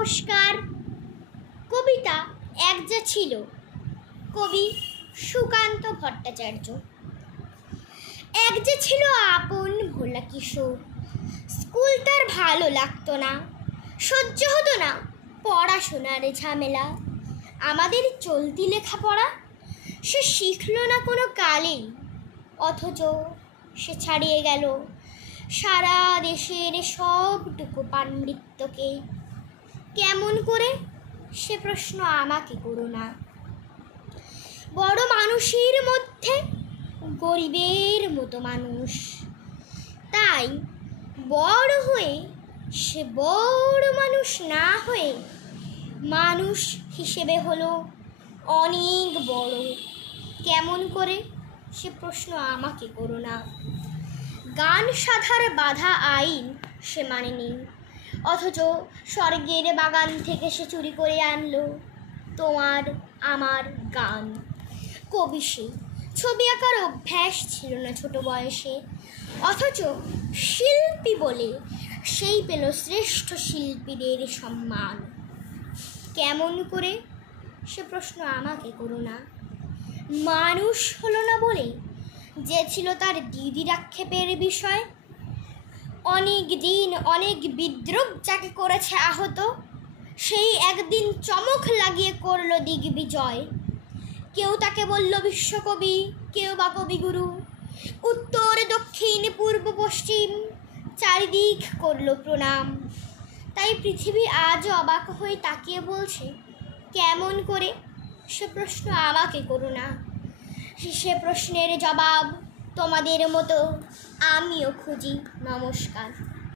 নমস্কার। কবিতা এক যা ছিল, কবি সুকান্ত ভট্টাচার্য। এক যে ছিল আপন ভোলা কিশোর, স্কুল তার ভালো লাগতো না, সহ্য হতো না পড়াশোনার ঝামেলা। আমাদের চলতি লেখাপড়া সে শিখলো না কোনো কালেই, অথচ সে ছাড়িয়ে গেল সারা দেশের সবটুকু পাণ্ডিত্যকে। কেমন করে সে প্রশ্ন আমাকে করো না। বড় মানুষের মধ্যে গরিবের মতো মানুষ, তাই বড় হয়ে সে বড় মানুষ না হয়ে মানুষ হিসেবে হলো অনেক বড়। কেমন করে সে প্রশ্ন আমাকে করো না। গান সাধার বাধা আইন সে মানেনি, অথচ স্বর্গের বাগান থেকে সে চুরি করে আনলো তোমার আমার গান। কবি সে, ছবি আঁকার অভ্যাস ছিল না ছোট বয়সে, অথচ শিল্পী বলে সেই পেল শ্রেষ্ঠ শিল্পীদের সম্মান। কেমন করে সে প্রশ্ন আমাকে করো না। মানুষ হলো না বলে যে ছিল তার দিদির আক্ষেপের বিষয়। অনেক দিন অনেক বিদ্রোহ যাকে করেছে আহত, সেই একদিন চমক লাগিয়ে করলো দিগ্বিজয়। কেউ তাকে বলল বিশ্বকবি, কেউ বা কবিগুরু। উত্তর দক্ষিণ পূর্ব পশ্চিম চারিদিক করলো প্রণাম। তাই পৃথিবী আজও অবাক হয়ে তাকিয়ে বলছে, কেমন করে সে প্রশ্ন আমাকে করো না। সে প্রশ্নের জবাব তোমাদের মতো আমিও খুঁজি। নমস্কার।